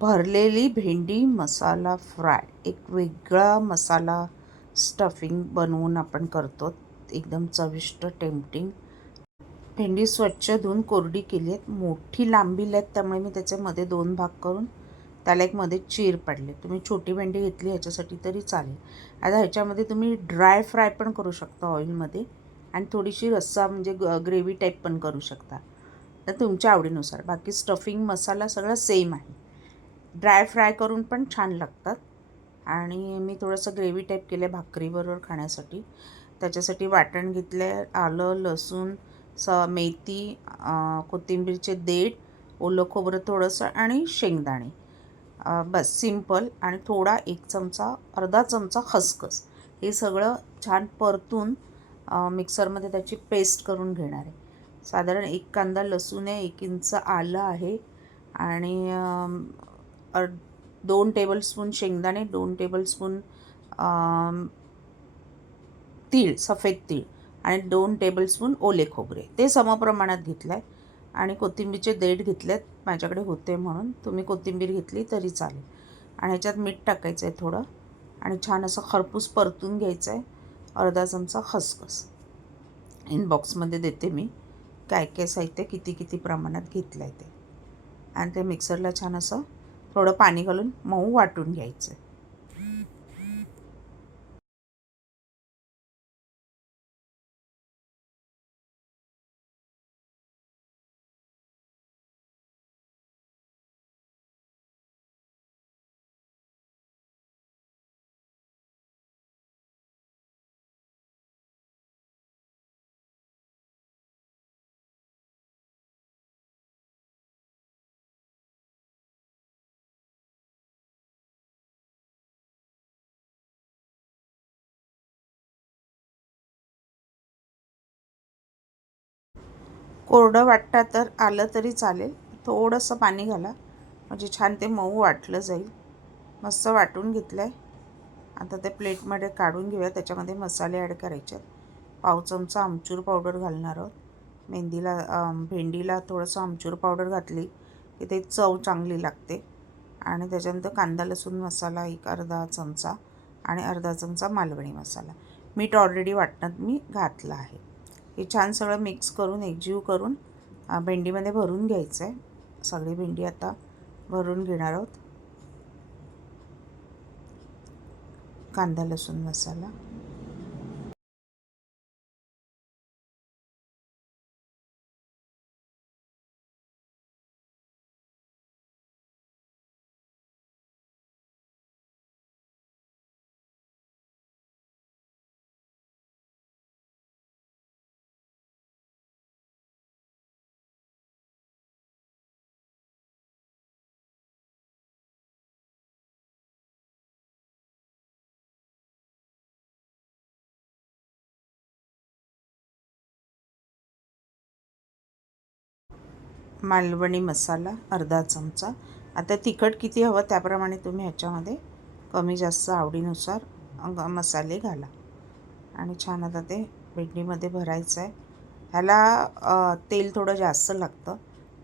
भरलेली भेंडी मसाला फ्राय एक वेगळा मसाला स्टफिंग बनवून आपण करतो. एकदम चविष्ट टेम्पटिंग भेंडी स्वच्छ धुवून कोरडी केली आहेत. मोठी लांबी आहेत त्यामुळे मी त्याच्यामध्ये दोन भाग करून त्याला एक मध्ये चीर पाडले. तुम्ही छोटी भेंडी घेतली ह्याच्यासाठी तरी चालेल. आता ह्याच्यामध्ये तुम्ही ड्राय फ्राय पण करू शकता ऑइलमध्ये आणि थोडीशी रस्सा म्हणजे ग ग्रेव्ही टाईप पण करू शकता. तर तुमच्या आवडीनुसार. बाकी स्टफिंग मसाला सगळा सेम आहे. ड्राय फ्राय करून पण छान लागतात. आणि मी थोडंसं ग्रेव्ही टाईप केलं आहे भाकरीबरोबर खाण्यासाठी. त्याच्यासाठी वाटण घेतलं आहे आलं लसूण स मेथी कोथिंबीरचे देठ ओलं खोबरं थोडंसं आणि शेंगदाणे. बस सिंपल आणि थोडा एक चमचा अर्धा चमचा खसखस. हे सगळं छान परतून मिक्सरमध्ये त्याची पेस्ट करून घेणार आहे. साधारण एक कांदा लसूण आहे एक इंच आलं आहे. आणि अर् दोन टेबलस्पून शेंगदाणे दोन टेबलस्पून तीळ सफेद तीळ आणि दोन टेबलस्पून ओले खोबरे. ते समप्रमाणात घेतलं आहे आणि कोथिंबीरचे देठ घेतलेत माझ्याकडे होते म्हणून. तुम्ही कोथिंबीर घेतली तरी चालेल. आणि ह्याच्यात मीठ टाकायचं आहे थोडं आणि छान असं खरपूस परतून घ्यायचं आहे अर्धा चमचा खसखस. इनबॉक्समध्ये देते मी. काय काय साहित्य किती किती प्रमाणात घेतलं आहे ते. आणि ते मिक्सरला छान असं थोडं पाणी घालून मऊ वाटून घ्यायचं. कोरडं वाटतं तर आलं तरी चालेल. थोडंसं पाणी घाला. म्हणजे छान ते मऊ वाटलं जाईल. मस्त वाटून घेतलं आहे आता ते प्लेटमध्ये काढून घेऊया. त्याच्यामध्ये मसाले ॲड करायचे आहेत. पाव चमचा आमचूर पावडर घालणार आहोत. मेहंदीला भेंडीला थोडंसं आमचूर पावडर घातली की ते चव चांगली लागते. आणि त्याच्यानंतर कांदा लसूण मसाला एक अर्धा चमचा आणि अर्धा चमचा मालवणी मसाला. मीठ ऑलरेडी वाटणं मी घातलं आहे. हे छान सगळं मिक्स करून एकजीव करून भेंडीमध्ये भरून घ्यायचं आहे सगळी भेंडी आता भरून घेणार आहोत. कांदा लसूण मसाला. मालवणी मसाला अर्धा चमचा. आता तिखट किती हवं त्याप्रमाणे तुम्ही ह्याच्यामध्ये कमी जास्त आवडीनुसार मसाले घाला. आणि छान आता ते भेंडीमध्ये भरायचं आहे. ह्याला तेल थोडं जास्त लागतं.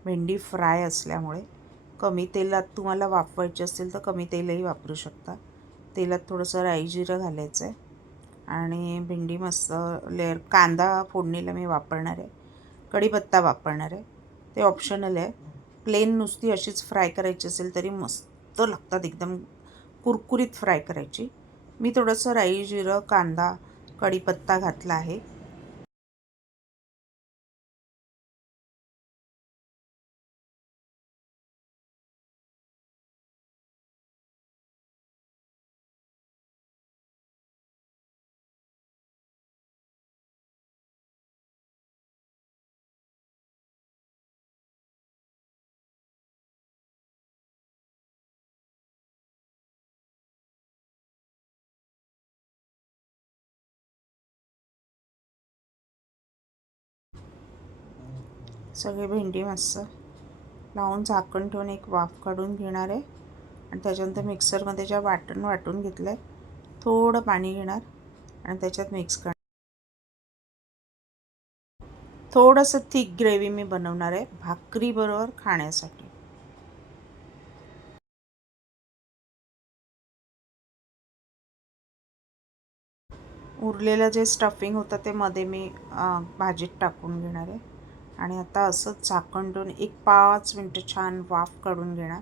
भेंडी फ्राय असल्यामुळे कमी तेलात तुम्हाला वापरायची असेल तर कमी तेलही वापरू शकता. तेलात थोडंसं राई जिरं घालायचं आहे. आणि भेंडी मस्त लेअर कांदा फोडणीला मी वापरणार आहे. कढीपत्ता वापरणार आहे. ते ऑप्शनल आहे. प्लेन नुसती अशीच फ्राय करायची असेल तरी मस्त लागतात एकदम कुरकुरीत फ्राय करायची. मी थोडंसं राई जिरं कांदा कढीपत्ता घातला आहे. सगळी भेंडी मस्त लावून झाकण ठेवून एक वाफ काढून घेणार आहे. आणि त्याच्यानंतर मिक्सरमध्ये ज्या वाटण वाटून घेतलं आहे थोडं पाणी घेणार आणि त्याच्यात मिक्स करणार थोडंसं थिक ग्रेव्ही मी बनवणार आहे भाकरीबरोबर खाण्यासाठी. उरलेलं जे स्टफिंग होतं ते मध्ये मी भाजीत टाकून घेणार आहे. आणि आता असंच झाकण ठेवून एक पाच मिनटं छान वाफ काढून घेणार.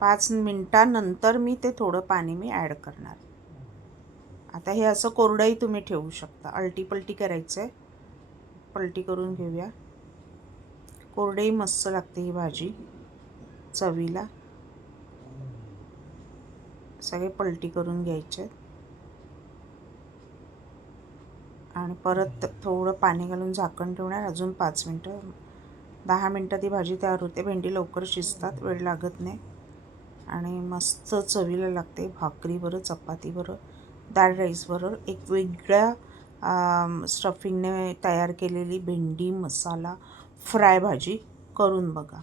पाच मिनटानंतर मी ते थोडं पाणी मी ॲड करणार. आता हे असं कोरडंही तुम्ही ठेवू शकता. अलटी पलटी करायचं आहे पलटी करून घेऊया. कोरडेही मस्त लागते ही भाजी. चवीला. सगळे पलटी करून घ्यायचे आहेत आणि परत थोडं पाणी घालून झाकण ठेवणार. अजून पाच मिनटं. दहा मिनटं ती भाजी तयार होते. भेंडी लवकर शिजतात. वेळ लागत नाही. आणि मस्त चवीला लागते. भाकरीबरोबर चपातीबरोबर डाळ राईसबरोबर एक वेगळ्या स्टफिंगने तयार केलेली भेंडी मसाला फ्राय भाजी करून बघा.